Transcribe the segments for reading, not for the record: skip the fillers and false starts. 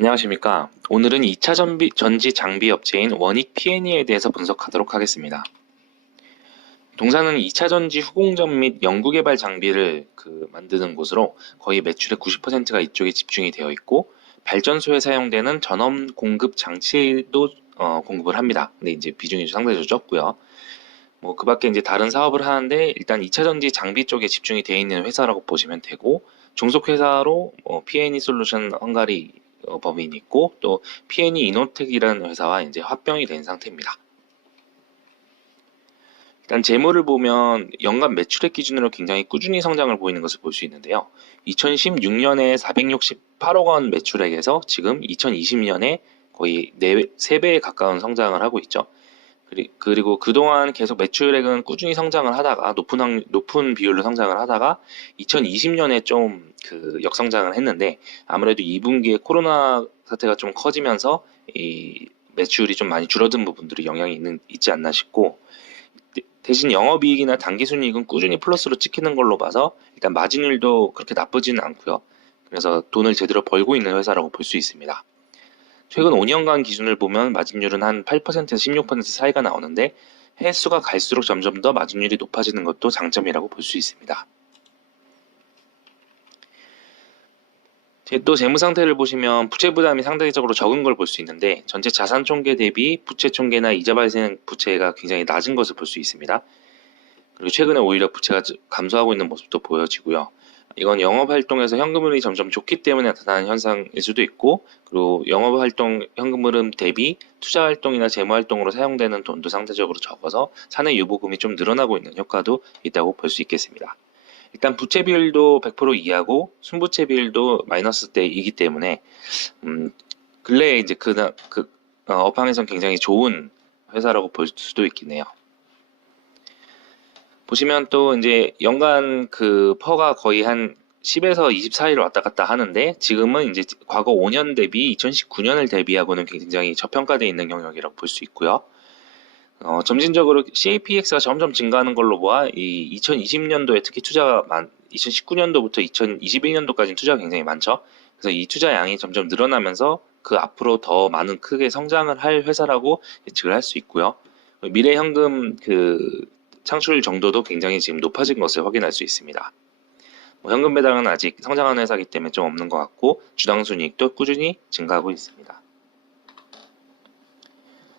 안녕하십니까. 오늘은 2차 전지 장비 업체인 원익 P&E에 대해서 분석하도록 하겠습니다. 동사는 2차 전지 후공정 및 연구개발 장비를 만드는 곳으로 거의 매출의 90%가 이쪽에 집중이 되어 있고, 발전소에 사용되는 전원 공급 장치도 공급을 합니다. 근데 이제 비중이 상당히 적고요. 그 밖에 이제 다른 사업을 하는데, 일단 2차 전지 장비 쪽에 집중이 되어 있는 회사라고 보시면 되고, 종속회사로 P&E 솔루션 헝가리 법인이 있고, 또 P&E 이노텍이라는 회사와 이제 합병이 된 상태입니다. 일단 재무를 보면 연간 매출액 기준으로 굉장히 꾸준히 성장을 보이는 것을 볼 수 있는데요. 2016년에 468억 원 매출액에서 지금 2020년에 거의 3배에 가까운 성장을 하고 있죠. 그리고 그동안 계속 매출액은 꾸준히 성장을 하다가 높은 비율로 성장을 하다가 2020년에 좀 역성장을 했는데, 아무래도 2분기에 코로나 사태가 좀 커지면서 이 매출이 좀 많이 줄어든 부분들이 영향이 있지 않나 싶고, 대신 영업이익이나 당기순이익은 꾸준히 플러스로 찍히는 걸로 봐서 일단 마진율도 그렇게 나쁘지는 않고요. 그래서 돈을 제대로 벌고 있는 회사라고 볼 수 있습니다. 최근 5년간 기준을 보면 마진율은 한 8%에서 16% 사이가 나오는데, 해수가 갈수록 점점 더 마진율이 높아지는 것도 장점이라고 볼 수 있습니다. 또 재무 상태를 보시면 부채 부담이 상대적으로 적은 걸 볼 수 있는데, 전체 자산 총계 대비 부채 총계나 이자 발생 부채가 굉장히 낮은 것을 볼 수 있습니다. 그리고 최근에 오히려 부채가 감소하고 있는 모습도 보여지고요. 이건 영업활동에서 현금흐름이 점점 좋기 때문에 나타나는 현상일 수도 있고, 그리고 영업활동 현금흐름 대비 투자활동이나 재무활동으로 사용되는 돈도 상대적으로 적어서 사내 유보금이 좀 늘어나고 있는 효과도 있다고 볼 수 있겠습니다. 일단 부채 비율도 100% 이하고 순부채 비율도 마이너스 대이기 때문에 근래에 이제 업황에선 굉장히 좋은 회사라고 볼 수도 있겠네요. 보시면 또 이제 연간 퍼가 거의 한 10에서 20 사이로 왔다 갔다 하는데, 지금은 이제 과거 5년 대비 2019년을 대비하고는 굉장히 저평가되어 있는 영역이라고 볼 수 있고요. 점진적으로 CAPX가 점점 증가하는 걸로 보아 이 2020년도에 특히 2019년도부터 2021년도까지 투자가 굉장히 많죠. 그래서 이 투자량이 점점 늘어나면서 그 앞으로 더 크게 성장을 할 회사라고 예측을 할 수 있고요. 미래 현금 창출 정도도 굉장히 지금 높아진 것을 확인할 수 있습니다. 현금 배당은 아직 성장하는 회사이기 때문에 좀 없는 것 같고, 주당 순이익도 꾸준히 증가하고 있습니다.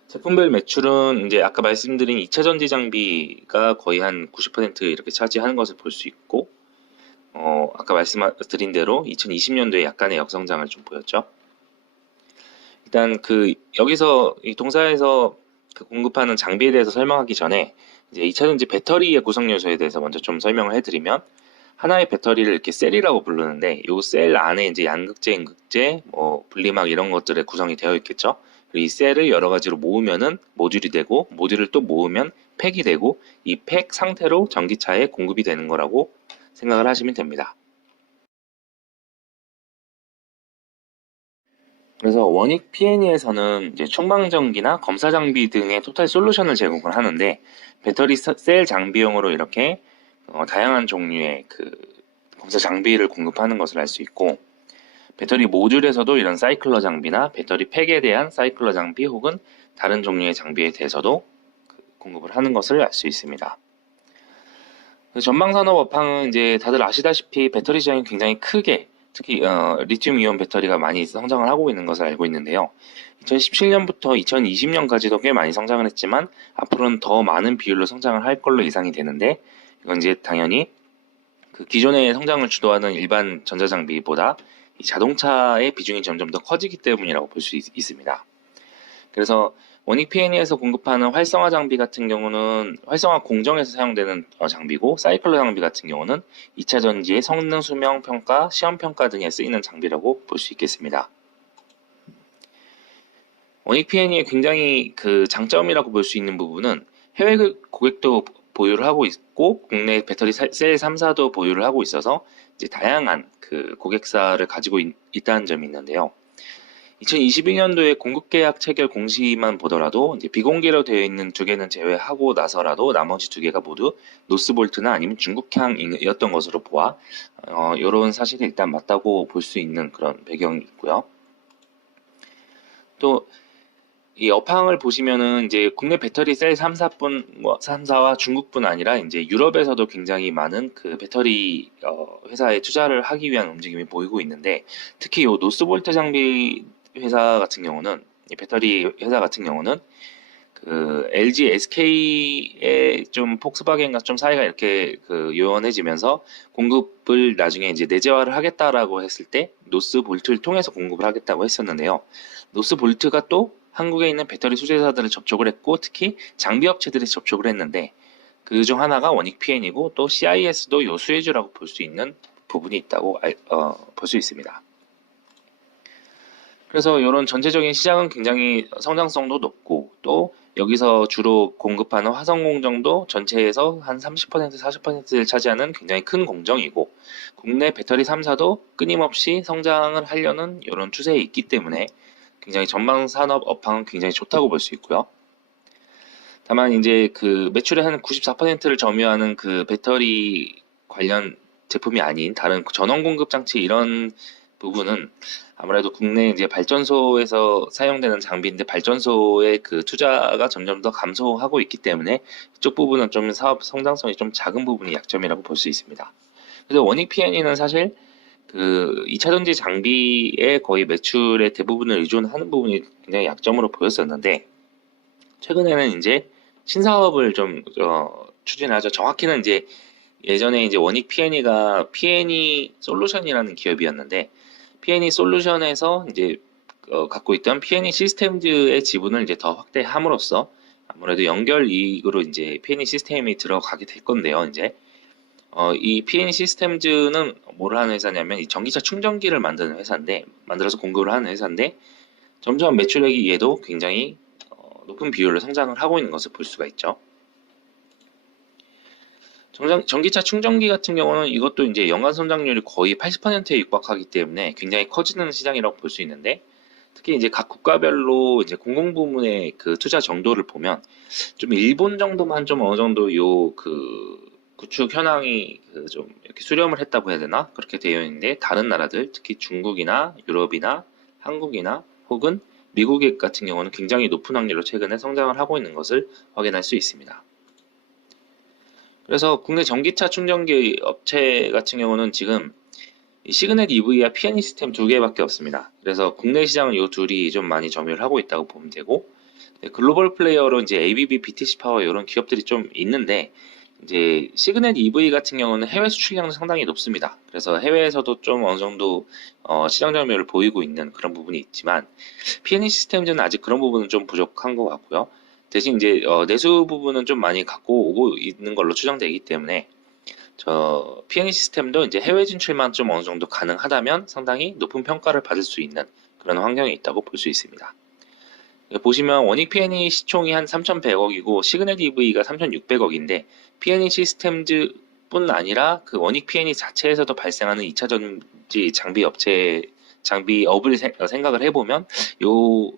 제품별 매출은 이제 아까 말씀드린 2차 전지 장비가 거의 한 90% 이렇게 차지하는 것을 볼 수 있고, 아까 말씀드린 대로 2020년도에 약간의 역성장을 좀 보였죠. 일단 여기서 이 동사에서 공급하는 장비에 대해서 설명하기 전에 이제 2차 전지 배터리의 구성 요소에 대해서 먼저 좀 설명을 해드리면, 하나의 배터리를 이렇게 셀이라고 부르는데, 이 셀 안에 이제 양극재, 음극재, 분리막 이런 것들의 구성이 되어 있겠죠. 그리고 이 셀을 여러 가지로 모으면은 모듈이 되고, 모듈을 또 모으면 팩이 되고, 이 팩 상태로 전기차에 공급이 되는 거라고 생각을 하시면 됩니다. 그래서 원익 P&E에서는 이제 충방전기나 검사 장비 등의 토탈 솔루션을 제공을 하는데, 배터리 셀 장비용으로 이렇게 다양한 종류의 검사 장비를 공급하는 것을 알 수 있고, 배터리 모듈에서도 이런 사이클러 장비나 배터리 팩에 대한 사이클러 장비 혹은 다른 종류의 장비에 대해서도 공급을 하는 것을 알 수 있습니다. 전방산업 업황은 이제 다들 아시다시피 배터리 시장이 굉장히 크게, 특히 리튬 이온 배터리가 많이 성장을 하고 있는 것을 알고 있는데요. 2017년부터 2020년까지도 꽤 많이 성장을 했지만, 앞으로는 더 많은 비율로 성장을 할 걸로 예상이 되는데, 이건 이제 당연히 기존의 성장을 주도하는 일반 전자장비보다 이 자동차의 비중이 점점 더 커지기 때문이라고 볼 수 있습니다. 그래서 원익 P&E에서 공급하는 활성화 장비 같은 경우는 활성화 공정에서 사용되는 장비고, 사이클러 장비 같은 경우는 2차 전지의 성능 수명 평가, 시험 평가 등에 쓰이는 장비라고 볼 수 있겠습니다. 원익 P&E의 굉장히 장점이라고 볼 수 있는 부분은, 해외 고객도 보유를 하고 있고 국내 배터리 셀 3사도 보유를 하고 있어서 이제 다양한 고객사를 가지고 있다는 점이 있는데요. 2021년도에 공급 계약 체결 공시만 보더라도 이제 비공개로 되어 있는 2개는 제외하고 나서라도 나머지 2개가 모두 노스볼트나 아니면 중국향이었던 것으로 보아 이런 사실이 일단 맞다고 볼 수 있는 그런 배경이 있고요. 또 이 업황을 보시면은 이제 국내 배터리 셀 3사와 중국뿐 아니라 이제 유럽에서도 굉장히 많은 그 배터리 회사에 투자를 하기 위한 움직임이 보이고 있는데, 특히 요 노스볼트 장비 회사 같은 경우는, 이 배터리 회사 같은 경우는 그 LG, SK의 좀 폭스바겐과 좀 사이가 이렇게 그 요원해지면서 공급을 나중에 이제 내재화를 하겠다라고 했을 때 노스볼트를 통해서 공급을 하겠다고 했었는데요. 노스볼트가 또 한국에 있는 배터리 수제사들을 접촉을 했고, 특히 장비 업체들이 접촉을 했는데, 그 중 하나가 원익 PN이고 또 CIS도 요 수혜주라고 볼 수 있는 부분이 있다고 볼 수 있습니다. 그래서 이런 전체적인 시장은 굉장히 성장성도 높고, 또 여기서 주로 공급하는 화성 공정도 전체에서 한 30%, 40%를 차지하는 굉장히 큰 공정이고, 국내 배터리 3사도 끊임없이 성장을 하려는 이런 추세에 있기 때문에 굉장히 전방 산업 업황은 굉장히 좋다고 볼 수 있고요. 다만 이제 그 매출의 한 94%를 점유하는 그 배터리 관련 제품이 아닌 다른 전원 공급 장치 이런 부분은 아무래도 국내 이제 발전소에서 사용되는 장비인데, 발전소의 그 투자가 점점 더 감소하고 있기 때문에 이쪽 부분은 좀 사업 성장성이 좀 작은 부분이 약점이라고 볼 수 있습니다. 그래서 원익 PN이는 사실 그 2차 전지 장비에 거의 매출의 대부분을 의존하는 부분이 굉장히 약점으로 보였었는데, 최근에는 이제 신사업을 좀 추진하죠. 정확히는 이제 예전에 이제 원익 PN이가 PNE 솔루션이라는 기업이었는데, PNE 솔루션에서 이제 갖고 있던 PNE 시스템즈의 지분을 이제 더 확대함으로써 아무래도 연결 이익으로 이제 PNE 시스템이 들어가게 될 건데요. 이제 이 PNE 시스템즈는 뭘 하는 회사냐면 이 전기차 충전기를 만드는 회사인데, 만들어서 공급을 하는 회사인데, 점점 매출액이 얘도 굉장히 높은 비율로 성장을 하고 있는 것을 볼 수가 있죠. 전기차 충전기 같은 경우는 이것도 이제 연간 성장률이 거의 80%에 육박하기 때문에 굉장히 커지는 시장이라고 볼 수 있는데, 특히 이제 각 국가별로 이제 공공부문의 그 투자 정도를 보면 좀 일본 정도만 좀 어느 정도 요 그 구축 현황이 그 좀 이렇게 수렴을 했다고 해야 되나? 그렇게 되어 있는데, 다른 나라들 특히 중국이나 유럽이나 한국이나 혹은 미국 같은 경우는 굉장히 높은 확률로 최근에 성장을 하고 있는 것을 확인할 수 있습니다. 그래서 국내 전기차 충전기 업체 같은 경우는 지금 시그넷 EV와 PNE 시스템 두 개밖에 없습니다. 그래서 국내 시장은 이 둘이 좀 많이 점유를 하고 있다고 보면 되고, 글로벌 플레이어로 이제 ABB, BTC 파워 이런 기업들이 좀 있는데, 이제 시그넷 EV 같은 경우는 해외 수출량도 상당히 높습니다. 그래서 해외에서도 좀 어느 정도 시장 점유율을 보이고 있는 그런 부분이 있지만, PNE 시스템즈는 아직 그런 부분은 좀 부족한 것 같고요. 대신 이제 내수 부분은 좀 많이 갖고 오고 있는 걸로 추정되기 때문에, 저 PNE 시스템도 이제 해외 진출만 좀 어느 정도 가능하다면 상당히 높은 평가를 받을 수 있는 그런 환경이 있다고 볼 수 있습니다. 보시면 원익 PNE 시총이 한 3,100억이고 시그넷 EV가 3,600억인데, PNE 시스템즈뿐 아니라 그 원익 PNE 자체에서도 발생하는 2차 전지 장비업을 생각을 해보면 요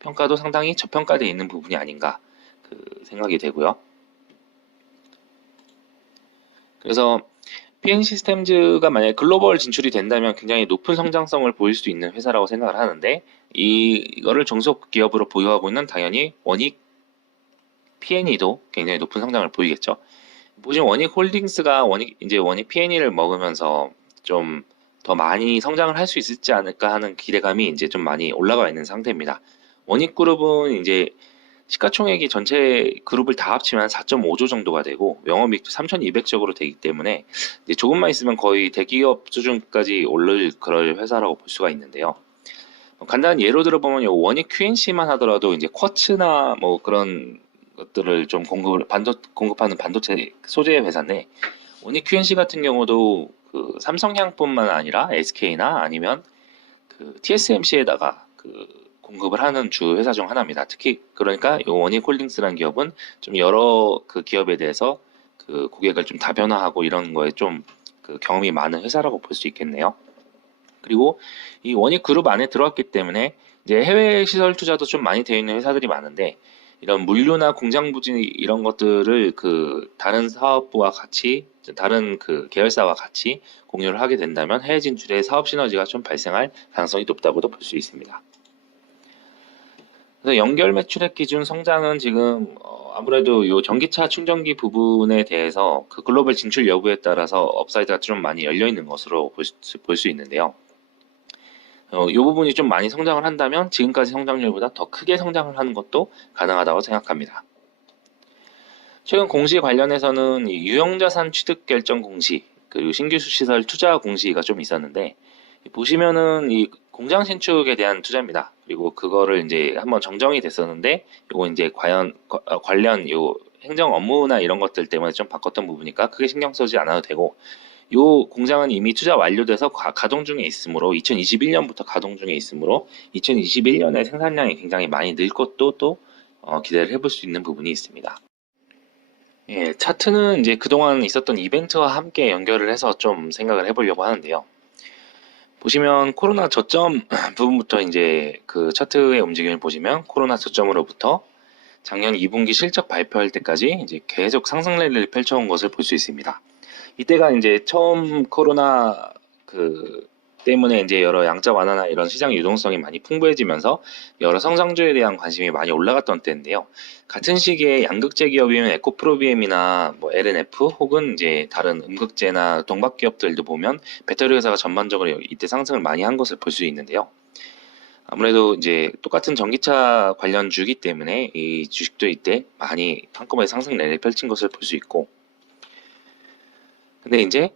평가도 상당히 저평가되어 있는 부분이 아닌가 그 생각이 되고요. 그래서 PN 시스템즈가 만약에 글로벌 진출이 된다면 굉장히 높은 성장성을 보일 수 있는 회사라고 생각을 하는데, 이거를 종속 기업으로 보유하고 있는 당연히 원익 PNE도 굉장히 높은 성장을 보이겠죠. 보시면 원익 홀딩스가 원익 PNE를 먹으면서 좀 더 많이 성장을 할 수 있지 않을까 하는 기대감이 이제 좀 많이 올라가 있는 상태입니다. 원익 그룹은 이제 시가총액이 전체 그룹을 다 합치면 4.5조 정도가 되고 영업이익도 3,200억으로 되기 때문에 이제 조금만 있으면 거의 대기업 수준까지 오를 그럴 회사라고 볼 수가 있는데요. 간단한 예로 들어보면 원익 QNC만 하더라도 이제 쿼츠나 뭐 그런 것들을 좀 공급하는 반도체 소재 회사인데, 원익 QNC 같은 경우도 그 삼성향뿐만 아니라 SK나 아니면 그 TSMC에다가 그 공급을 하는 주 회사 중 하나입니다. 특히 그러니까 이 원익홀딩스라는 기업은 좀 여러 그 기업에 대해서 그 고객을 좀 다변화하고 이런 거에 좀 그 경험이 많은 회사라고 볼 수 있겠네요. 그리고 이 원익 그룹 안에 들어왔기 때문에 이제 해외 시설 투자도 좀 많이 되어 있는 회사들이 많은데, 이런 물류나 공장 부지 이런 것들을 그 다른 사업부와 같이 다른 그 계열사와 같이 공유를 하게 된다면 해외 진출의 사업 시너지가 좀 발생할 가능성이 높다고도 볼 수 있습니다. 그래서 연결 매출액 기준 성장은 지금 아무래도 요 전기차 충전기 부분에 대해서 그 글로벌 진출 여부에 따라서 업사이드가 좀 많이 열려 있는 것으로 볼 수 있는데요. 이 부분이 좀 많이 성장을 한다면 지금까지 성장률보다 더 크게 성장을 하는 것도 가능하다고 생각합니다. 최근 공시 관련해서는 이 유형자산 취득 결정 공시, 그리고 신규 시설 투자 공시가 좀 있었는데, 보시면은 이 공장 신축에 대한 투자입니다. 그리고 그거를 이제 한번 정정이 됐었는데, 요거 이제 관련 요 행정 업무나 이런 것들 때문에 좀 바꿨던 부분이니까 크게 신경 쓰지 않아도 되고, 요 공장은 이미 투자 완료돼서 가동 중에 있으므로 2021년부터 가동 중에 있으므로 2021년에 생산량이 굉장히 많이 늘 것도 또 기대를 해볼 수 있는 부분이 있습니다. 예, 차트는 이제 그동안 있었던 이벤트와 함께 연결을 해서 좀 생각을 해보려고 하는데요. 보시면 코로나 저점 부분부터 이제 그 차트의 움직임을 보시면 코로나 저점으로부터 작년 2분기 실적 발표할 때까지 이제 계속 상승 랠리를 펼쳐온 것을 볼 수 있습니다. 이때가 이제 처음 코로나 때문에 이제 여러 양적 완화나 이런 시장 유동성이 많이 풍부해지면서 여러 성장주에 대한 관심이 많이 올라갔던 때인데요. 같은 시기에 양극재 기업이면 에코프로비엠이나 뭐 LNF 혹은 이제 다른 음극재나 동박 기업들도 보면 배터리 회사가 전반적으로 이때 상승을 많이 한 것을 볼 수 있는데요. 아무래도 이제 똑같은 전기차 관련 주기 때문에 이 주식도 이때 많이 한꺼번에 상승 랠리를 펼친 것을 볼 수 있고, 근데 이제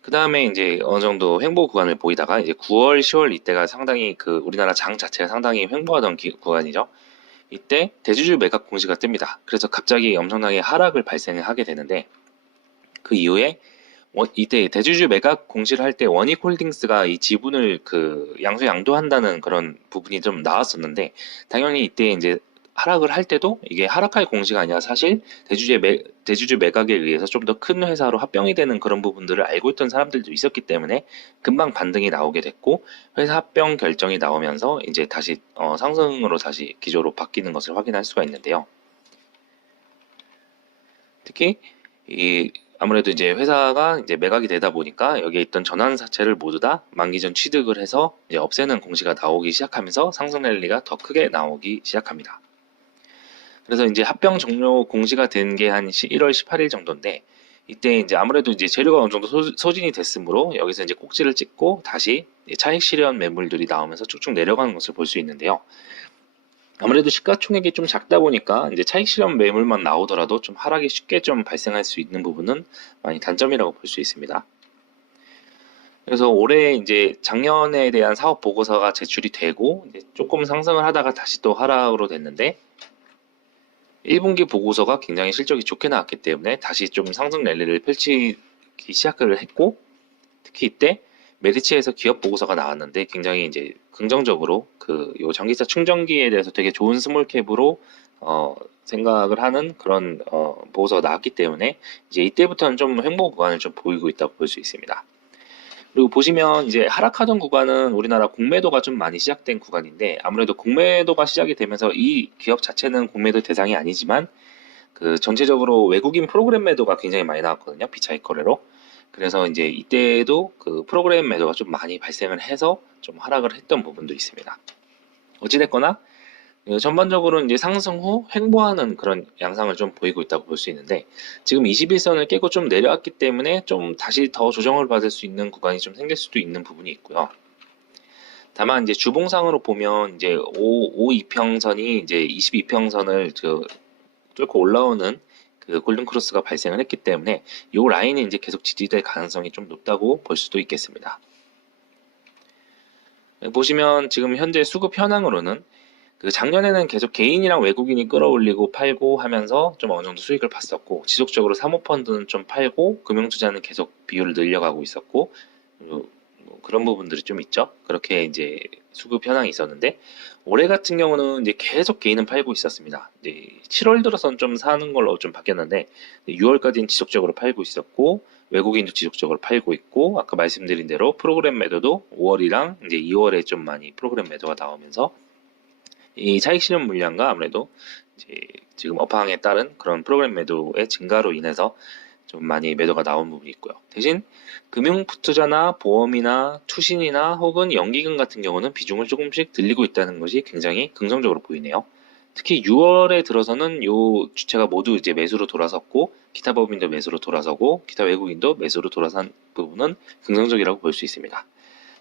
그 다음에 이제 어느 정도 횡보 구간을 보이다가 이제 9월, 10월 이때가 상당히 그 우리나라 장 자체가 상당히 횡보하던 구간이죠. 이때 대주주 매각 공시가 뜹니다. 그래서 갑자기 엄청나게 하락을 발생을 하게 되는데, 그 이후에 이때 대주주 매각 공시를 할 때 원익홀딩스가 이 지분을 그 양수양도한다는 그런 부분이 좀 나왔었는데, 당연히 이때 이제 하락을 할 때도 이게 하락할 공시가 아니라 사실 대주주 매각에 의해서 좀 더 큰 회사로 합병이 되는 그런 부분들을 알고 있던 사람들도 있었기 때문에 금방 반등이 나오게 됐고, 회사 합병 결정이 나오면서 이제 다시 상승으로 다시 기조로 바뀌는 것을 확인할 수가 있는데요. 특히 이 아무래도 이제 회사가 이제 매각이 되다 보니까 여기에 있던 전환사채를 모두 다 만기 전 취득을 해서 이제 없애는 공시가 나오기 시작하면서 상승 랠리가 더 크게 나오기 시작합니다. 그래서 이제 합병 종료 공시가 된 게 한 1월 18일 정도인데, 이때 이제 아무래도 이제 재료가 어느 정도 소진이 됐으므로 여기서 이제 꼭지를 찍고 다시 차익 실현 매물들이 나오면서 쭉쭉 내려가는 것을 볼 수 있는데요. 아무래도 시가총액이 좀 작다 보니까 이제 차익 실현 매물만 나오더라도 좀 하락이 쉽게 좀 발생할 수 있는 부분은 많이 단점이라고 볼 수 있습니다. 그래서 올해 이제 작년에 대한 사업 보고서가 제출이 되고 이제 조금 상승을 하다가 다시 또 하락으로 됐는데, 1분기 보고서가 굉장히 실적이 좋게 나왔기 때문에 다시 좀 상승 랠리를 펼치기 시작을 했고, 특히 이때 메리츠에서 기업 보고서가 나왔는데 굉장히 이제 긍정적으로 요 전기차 충전기에 대해서 되게 좋은 스몰캡으로 생각을 하는 그런 보고서가 나왔기 때문에 이제 이때부터는 좀 횡보 구간을 좀 보이고 있다고 볼 수 있습니다. 그리고 보시면 이제 하락하던 구간은 우리나라 공매도가 좀 많이 시작된 구간인데, 아무래도 공매도가 시작이 되면서 이 기업 자체는 공매도 대상이 아니지만 그 전체적으로 외국인 프로그램 매도가 굉장히 많이 나왔거든요. 비차익 거래로. 그래서 이제 이때도 그 프로그램 매도가 좀 많이 발생을 해서 좀 하락을 했던 부분도 있습니다. 어찌됐거나 전반적으로 이제 상승 후 횡보하는 그런 양상을 좀 보이고 있다고 볼 수 있는데, 지금 21선을 깨고 좀 내려왔기 때문에 좀 다시 더 조정을 받을 수 있는 구간이 좀 생길 수도 있는 부분이 있고요. 다만 이제 주봉상으로 보면 이제 5이평선이 이제 22평선을 뚫고 올라오는 그 골든 크로스가 발생을 했기 때문에 이 라인이 이제 계속 지지될 가능성이 좀 높다고 볼 수도 있겠습니다. 보시면 지금 현재 수급 현황으로는 그 작년에는 계속 개인이랑 외국인이 끌어올리고 팔고 하면서 좀 어느 정도 수익을 봤었고, 지속적으로 사모펀드는 좀 팔고 금융투자는 계속 비율을 늘려가고 있었고, 뭐 그런 부분들이 좀 있죠. 그렇게 이제 수급 현황이 있었는데, 올해 같은 경우는 이제 계속 개인은 팔고 있었습니다. 이제 7월 들어서는 좀 사는 걸로 좀 바뀌었는데 6월까지는 지속적으로 팔고 있었고, 외국인도 지속적으로 팔고 있고, 아까 말씀드린 대로 프로그램 매도도 5월이랑 이제 2월에 좀 많이 프로그램 매도가 나오면서 이 차익 실현 물량과 아무래도 이제 지금 업황에 따른 그런 프로그램 매도의 증가로 인해서 좀 많이 매도가 나온 부분이 있고요. 대신 금융 투자나 보험이나 투신이나 혹은 연기금 같은 경우는 비중을 조금씩 늘리고 있다는 것이 굉장히 긍정적으로 보이네요. 특히 6월에 들어서는 요 주체가 모두 이제 매수로 돌아섰고, 기타 법인도 매수로 돌아서고, 기타 외국인도 매수로 돌아선 부분은 긍정적이라고 볼 수 있습니다.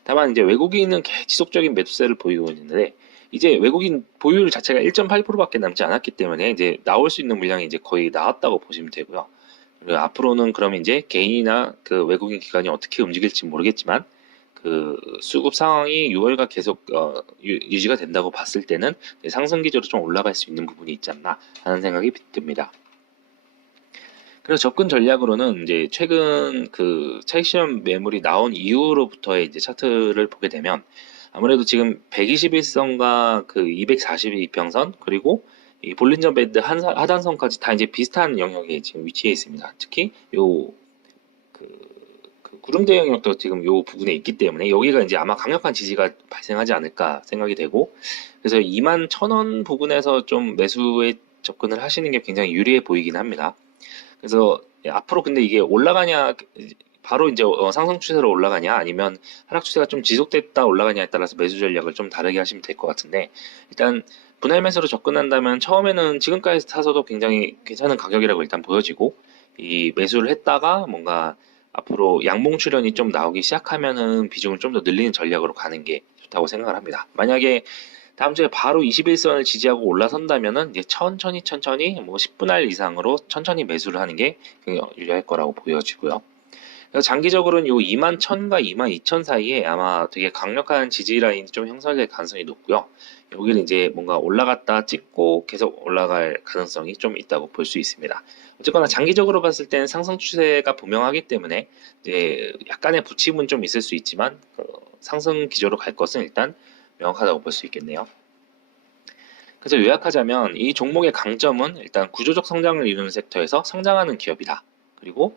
다만 이제 외국인은 지속적인 매수세를 보이고 있는데, 이제 외국인 보유율 자체가 1.8%밖에 남지 않았기 때문에 이제 나올 수 있는 물량이 이제 거의 나왔다고 보시면 되고요. 그리고 앞으로는 그러면 이제 개인이나 그 외국인 기관이 어떻게 움직일지 모르겠지만, 그 수급 상황이 6월과 계속 유지가 된다고 봤을 때는 상승 기조로 좀 올라갈 수 있는 부분이 있지 않나 하는 생각이 듭니다. 그래서 접근 전략으로는 이제 최근 그 차익 실현 매물이 나온 이후로부터의 이제 차트를 보게 되면, 아무래도 지금 121선과 그 242평선 그리고 이 볼린저 밴드 하단선까지 다 이제 비슷한 영역에 지금 위치해 있습니다. 특히 요 그 구름대 영역도 지금 요 부분에 있기 때문에 여기가 이제 아마 강력한 지지가 발생하지 않을까 생각이 되고, 그래서 21,000원 부분에서 좀 매수에 접근을 하시는 게 굉장히 유리해 보이긴 합니다. 그래서 앞으로 근데 이게 올라가냐, 바로 이제 상승 추세로 올라가냐 아니면 하락 추세가 좀 지속됐다 올라가냐에 따라서 매수 전략을 좀 다르게 하시면 될 것 같은데, 일단 분할 매수로 접근한다면 처음에는 지금까지 사서도 굉장히 괜찮은 가격이라고 일단 보여지고, 이 매수를 했다가 뭔가 앞으로 양봉 출현이 좀 나오기 시작하면은 비중을 좀 더 늘리는 전략으로 가는 게 좋다고 생각을 합니다. 만약에 다음 주에 바로 21선을 지지하고 올라선다면은 이제 천천히 뭐 10분할 이상으로 천천히 매수를 하는 게 굉장히 유리할 거라고 보여지고요. 그래서 장기적으로는 요 21,000과 22,000 사이에 아마 되게 강력한 지지 라인이 좀 형성될 가능성이 높고요. 여기는 이제 뭔가 올라갔다 찍고 계속 올라갈 가능성이 좀 있다고 볼 수 있습니다. 어쨌거나 장기적으로 봤을 때는 상승 추세가 분명하기 때문에 이제 약간의 부침은 좀 있을 수 있지만 상승 기조로 갈 것은 일단 명확하다고 볼 수 있겠네요. 그래서 요약하자면 이 종목의 강점은 일단 구조적 성장을 이루는 섹터에서 성장하는 기업이다. 그리고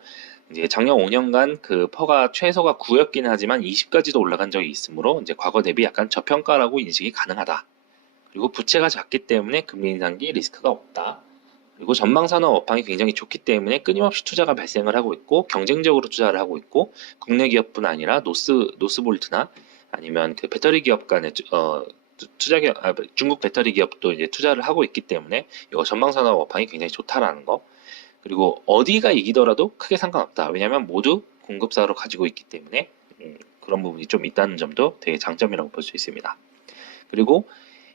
이제 작년 5년간 그 퍼가 최소가 9였기는 하지만 20까지도 올라간 적이 있으므로 이제 과거 대비 약간 저평가라고 인식이 가능하다. 그리고 부채가 작기 때문에 금리 인상기 리스크가 없다. 그리고 전방산업 업황이 굉장히 좋기 때문에 끊임없이 투자가 발생을 하고 있고 경쟁적으로 투자를 하고 있고, 국내 기업뿐 아니라 노스볼트나 아니면 그 배터리 기업 간의 투자 기업, 중국 배터리 기업도 이제 투자를 하고 있기 때문에 이거 전방산업 업황이 굉장히 좋다라는 거. 그리고 어디가 이기더라도 크게 상관없다. 왜냐하면 모두 공급사로 가지고 있기 때문에 그런 부분이 좀 있다는 점도 되게 장점이라고 볼 수 있습니다. 그리고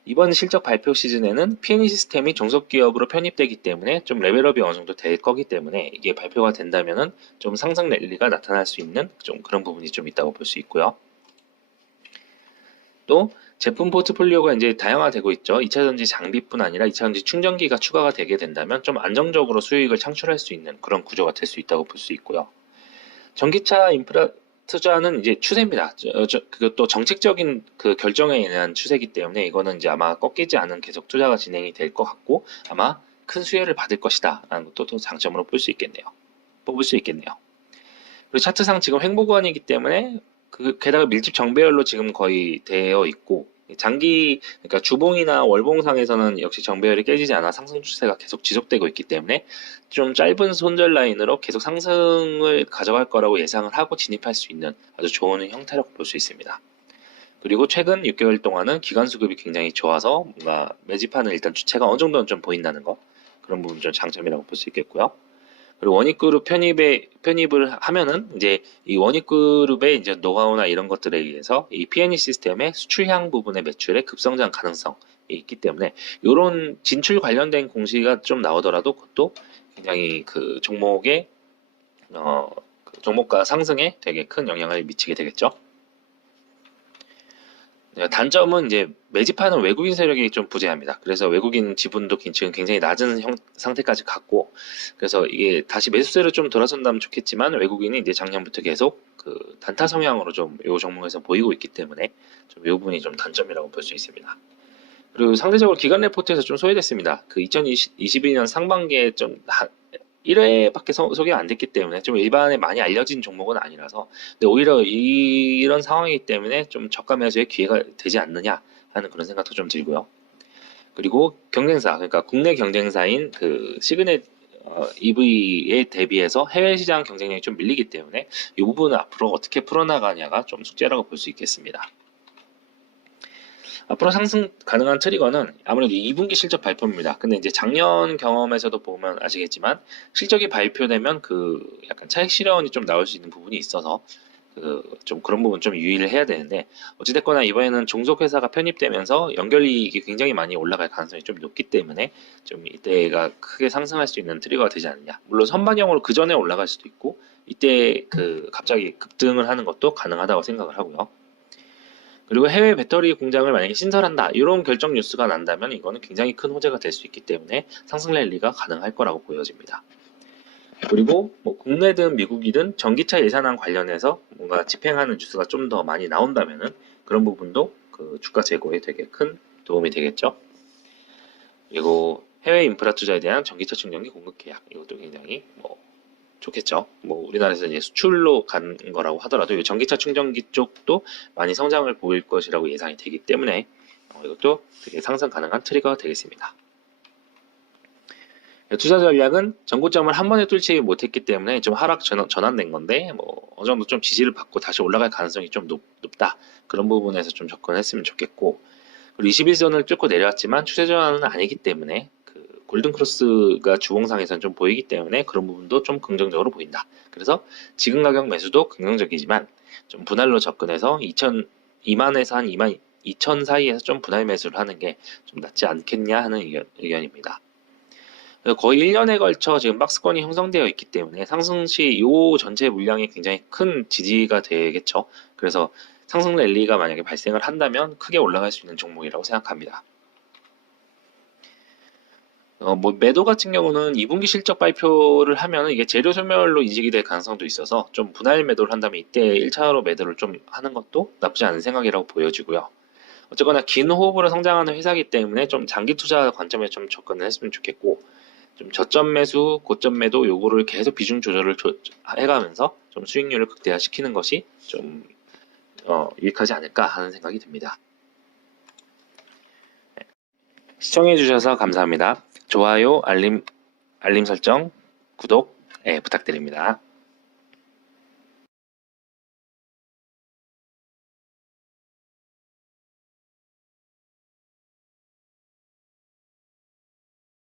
이번 실적 발표 시즌에는 P&E 시스템이 종속기업으로 편입되기 때문에 좀 레벨업이 어느 정도 될 거기 때문에 이게 발표가 된다면은 좀 상승 랠리가 나타날 수 있는 좀 그런 부분이 좀 있다고 볼 수 있고요. 또 제품 포트폴리오가 이제 다양화되고 있죠. 2차전지 장비뿐 아니라 2차전지 충전기가 추가가 되게 된다면 좀 안정적으로 수익을 창출할 수 있는 그런 구조가 될 수 있다고 볼 수 있고요. 전기차 인프라 투자는 이제 추세입니다. 그것도 정책적인 그 결정에 의한 추세이기 때문에 이거는 이제 아마 꺾이지 않은 계속 투자가 진행이 될 것 같고 아마 큰 수혜를 받을 것이다 라는 것도 또 장점으로 뽑을 수 있겠네요. 그리고 차트상 지금 횡보구간이기 때문에 게다가 밀집 정배열로 지금 거의 되어 있고, 그러니까 주봉이나 월봉상에서는 역시 정배열이 깨지지 않아 상승 추세가 계속 지속되고 있기 때문에 좀 짧은 손절 라인으로 계속 상승을 가져갈 거라고 예상을 하고 진입할 수 있는 아주 좋은 형태라고 볼 수 있습니다. 그리고 최근 6개월 동안은 기관 수급이 굉장히 좋아서 뭔가 매집하는 일단 주체가 어느 정도는 좀 보인다는 거, 그런 부분 좀 장점이라고 볼 수 있겠고요. 그리고 원익그룹 편입을 하면은 이제 이 원익그룹의 이제 노하우나 이런 것들에 의해서 이 P&E 시스템의 수출향 부분의 매출의 급성장 가능성이 있기 때문에 이런 진출 관련된 공시가 좀 나오더라도 그것도 굉장히 그 종목의 그 종목가 상승에 되게 큰 영향을 미치게 되겠죠. 단점은 이제 매집하는 외국인 세력이 좀 부재합니다. 그래서 외국인 지분도 지금 굉장히 낮은 상태까지 갔고, 그래서 이게 다시 매수세를 좀 돌아선다면 좋겠지만 외국인이 이제 작년부터 계속 그 단타 성향으로 좀 이 종목에서 보이고 있기 때문에 좀 이 부분이 좀 단점이라고 볼 수 있습니다. 그리고 상대적으로 기관 레포트에서 좀 소외됐습니다. 그 2022년 상반기에 좀 1회밖에 소개가 안 됐기 때문에 좀 일반에 많이 알려진 종목은 아니라서, 근데 오히려 이런 상황이기 때문에 좀 저가 매수의 기회가 되지 않느냐 하는 그런 생각도 좀 들고요. 그리고 경쟁사, 그러니까 국내 경쟁사인 그 시그넷 EV에 대비해서 해외 시장 경쟁력이 좀 밀리기 때문에 이 부분을 앞으로 어떻게 풀어나가냐가 좀 숙제라고 볼 수 있겠습니다. 앞으로 상승 가능한 트리거는 아무래도 2분기 실적 발표입니다. 근데 이제 작년 경험에서도 보면 아시겠지만 실적이 발표되면 그 약간 차익 실현이 좀 나올 수 있는 부분이 있어서 그 좀 그런 부분 좀 유의를 해야 되는데 어찌됐거나 이번에는 종속회사가 편입되면서 연결이익이 굉장히 많이 올라갈 가능성이 좀 높기 때문에 좀 이때가 크게 상승할 수 있는 트리거가 되지 않느냐. 물론 선반영으로 그 전에 올라갈 수도 있고 이때 그 갑자기 급등을 하는 것도 가능하다고 생각을 하고요. 그리고 해외 배터리 공장을 만약에 신설한다 이런 결정 뉴스가 난다면 이거는 굉장히 큰 호재가 될 수 있기 때문에 상승 랠리가 가능할 거라고 보여집니다. 그리고 뭐 국내든 미국이든 전기차 예산안 관련해서 뭔가 집행하는 뉴스가 좀 더 많이 나온다면은 그런 부분도 그 주가 재고에 되게 큰 도움이 되겠죠. 그리고 해외 인프라 투자에 대한 전기차 충전기 공급 계약 이것도 굉장히 뭐 좋겠죠. 뭐 우리나라에서 이제 수출로 간 거라고 하더라도 이 전기차 충전기 쪽도 많이 성장을 보일 것이라고 예상이 되기 때문에 이것도 되게 상승 가능한 트리거가 되겠습니다. 투자 전략은 전고점을 한 번에 뚫지 못했기 때문에 좀 하락 전환된 건데 뭐 어느 정도 좀 지지를 받고 다시 올라갈 가능성이 좀 높다. 그런 부분에서 좀 접근했으면 좋겠고 그리고 21선을 뚫고 내려왔지만 추세 전환은 아니기 때문에 그 골든 크로스가 주봉상에서는 좀 보이기 때문에 그런 부분도 좀 긍정적으로 보인다. 그래서 지금 가격 매수도 긍정적이지만 좀 분할로 접근해서 2만에서 한 2만 2천 사이에서 좀 분할 매수를 하는 게 좀 낫지 않겠냐 하는 의견입니다. 거의 1년에 걸쳐 지금 박스권이 형성되어 있기 때문에 상승 시 이 전체 물량이 굉장히 큰 지지가 되겠죠. 그래서 상승 랠리가 만약에 발생을 한다면 크게 올라갈 수 있는 종목이라고 생각합니다. 뭐 매도 같은 경우는 2분기 실적 발표를 하면 이게 재료 소멸로 인식이 될 가능성도 있어서 좀 분할 매도를 한다면 이때 1차로 매도를 좀 하는 것도 나쁘지 않은 생각이라고 보여지고요. 어쨌거나 긴 호흡으로 성장하는 회사이기 때문에 좀 장기 투자 관점에 좀 접근을 했으면 좋겠고 좀 저점 매수, 고점 매도 요거를 계속 비중 조절을 해가면서 좀 수익률을 극대화시키는 것이 좀 유익하지 않을까 하는 생각이 듭니다. 시청해주셔서 감사합니다. 좋아요, 알림 설정, 구독 부탁드립니다.